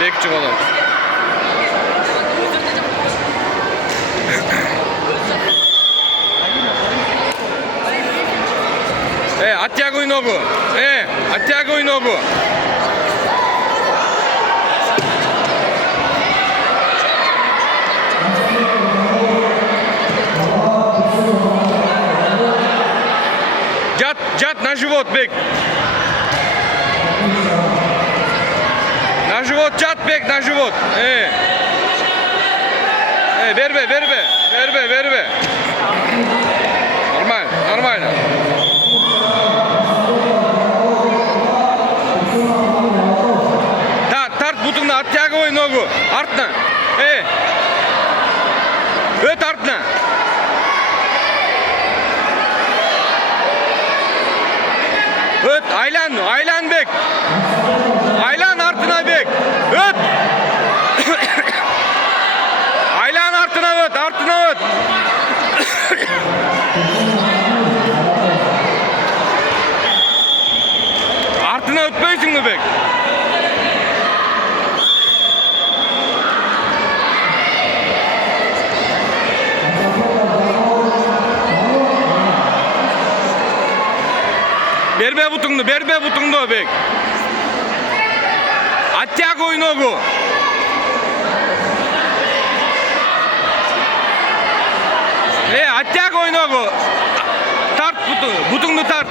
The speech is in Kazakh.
Bek çıkalar. Оттягивай ногу. Оттягивай ногу. Жат на живот, Бек. На живот жат, Бек, на живот. Вербе. Нормально. Тарт бутыңды, оттягивай ногу. Артына. Өт артына. Öt, aylan Bek. Aylan артына Bek. Öt. Aylan артына öt. Артына ötmeysin mi Bek? Бербе бутыңды Бек. Оттягивай ногу. Оттягивай ногу. Тарт бутыңды тарт.